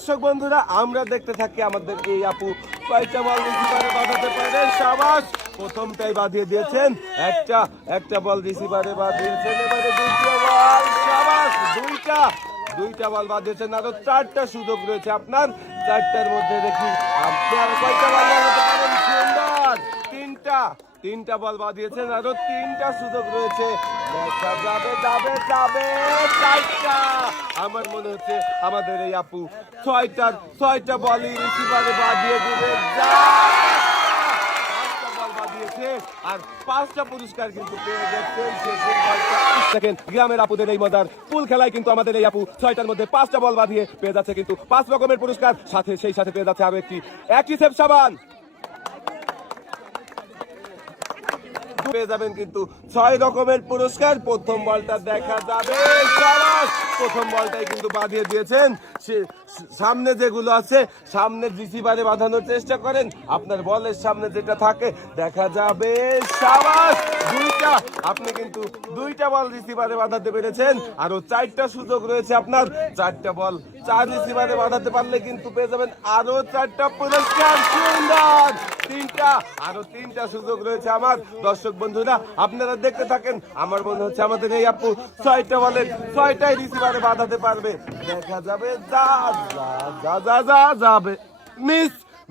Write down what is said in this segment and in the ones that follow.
দর্শক বন্ধুরা, আমরা দেখতে থাকি আমাদের এই আপু কয়টা বল রিসিভারে বাঁধাতে পারেন। শাবাশ, প্রথমটাই বাঁধিয়ে দিয়েছেন, একটা বল রিসিভারে বাঁধিয়েছেন। এবারে দ্বিতীয় বল, শাবাশ, দুইটা বল বাঁধিয়েছেন। আরো 4টা সুযোগ রয়েছে আপনার। 4টার মধ্যে দেখি আপনার কয়টা বল বাঁধাতে পারেন। সুন্দর, তিনটা বল বাঁধিয়েছেন, আরো 3টা সুযোগ রয়েছে। দেখা যাবে 4টা। আমার মনে হচ্ছে আমাদের এই আপু ছয়টা বলই রিসিভারে বাঁধিয়ে দিবে। বল বাঁধিয়েছে আর 5টা পুরস্কার কিন্তু পেয়ে যাচ্ছেন। দেখেন, গ্রামের আপুদের এই মজার পুল খেলায় কিন্তু আমাদের এই আপু 6টার মধ্যে 5টা বল বাঁধিয়ে পেয়ে যাচ্ছে কিন্তু 5 রকমের পুরস্কার, সেই সাথে পেয়ে যাচ্ছে আরো একটি সেফ সাবান। পেয়ে যাবেন কিন্তু 6 রকমের পুরস্কার। প্রথম বলটা দেখা যাবে, প্রথম বলটাই কিন্তু বাঁধিয়ে দিয়েছেন। সামনে যেগুলো আছে সামনে রিসিভারে বাঁধানোর চেষ্টা করেন। আপনার বলের সামনে যেটা থাকে দেখা যাবে। শাবাশ, আপনি কিন্তু 2টা বল রিসিভারে বাঁধাতে পেরেছেন। আরো 4টা সুযোগ রয়েছে আপনার। 4টা বল 4 রিসিভারে বাঁধাতে পারলে কিন্তু পেয়ে যাবেন আরো 4টা পুরস্কার। সুন্দর, আরো 3টা সুযোগ রয়েছে আমার। দর্শক বন্ধুরা, আপনারা দেখতে থাকেন। আমার মনে হচ্ছে আমাদের এই আপু 6টা বলের 6টাই রিসিভারে বাঁধাতে পারবে। দেখা যাবে যাবে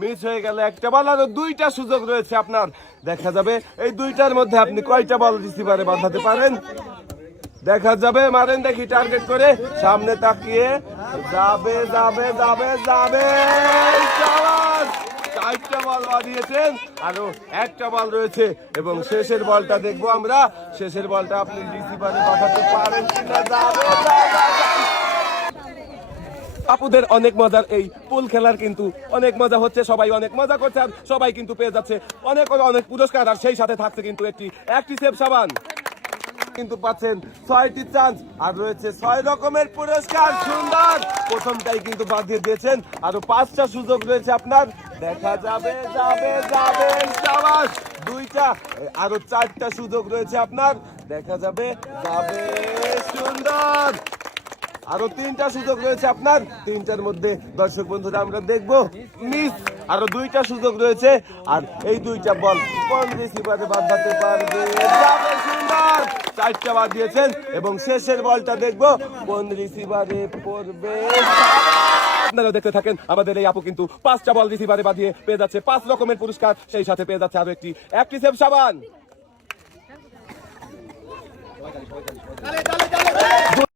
মিস হয়ে গেল একটা বল। আরো 2টা সুযোগ রয়েছে আপনার। দেখা যাবে এই 2টার মধ্যে আপনি কয়টা বল রিসিভারে বাঁধাতে পারেন। দেখা যাবে, মারেন দেখি টার্গেট করে, সামনে তাকিয়ে। যাবে 4টা বল বাঁধিয়েছেন, আরো 1টা বল রয়েছে এবং শেষের বলটা দেখবো আমরা। শেষের বলটা আপনি রিসিভারে বাঁধাতে পারেন কিনা। আপুদের অনেক মজার এই পুল খেলার কিন্তু অনেক মজা হচ্ছে, সবাই অনেক মজা করছে আর সবাই কিন্তু পেয়ে যাচ্ছে অনেক পুরস্কার। আর সেই সাথে থাকছে কিন্তু একটি সেফ সাবান কিন্তু পাচ্ছেন 6টি চান্স আর রয়েছে 6 রকমের পুরস্কার। সুন্দর, প্রথমটাই কিন্তু বাঁধিয়ে দিয়েছেন। আরো 5টা সুযোগ রয়েছে আপনার। দেখা যাবে শাবাশ, 2টা, আরো 4টা সুযোগ রয়েছে আপনার। দেখা যাবে সুন্দর, আরো 3টা সুযোগ রয়েছে আপনার। 3টার মধ্যে দর্শক বন্ধুরা আমরা দেখবো মিস। আরো 2টা সুযোগ রয়েছে আর এই 2টা বল কোন রিসিভারে বাঁধাতে পারবে। সুন্দর, 4টা বাঁধিয়েছেন এবং শেষের বলটা দেখবো কোন রিসিভারে পড়বে। আপনারা দেখতে থাকেন। আমাদের এই আপু কিন্তু 5টা বল রিসিভারে বাঁধিয়ে পেয়ে যাচ্ছে 5 রকমের পুরস্কার, সেই সাথে পেয়ে যাচ্ছে আরো একটি সেফ সাবান।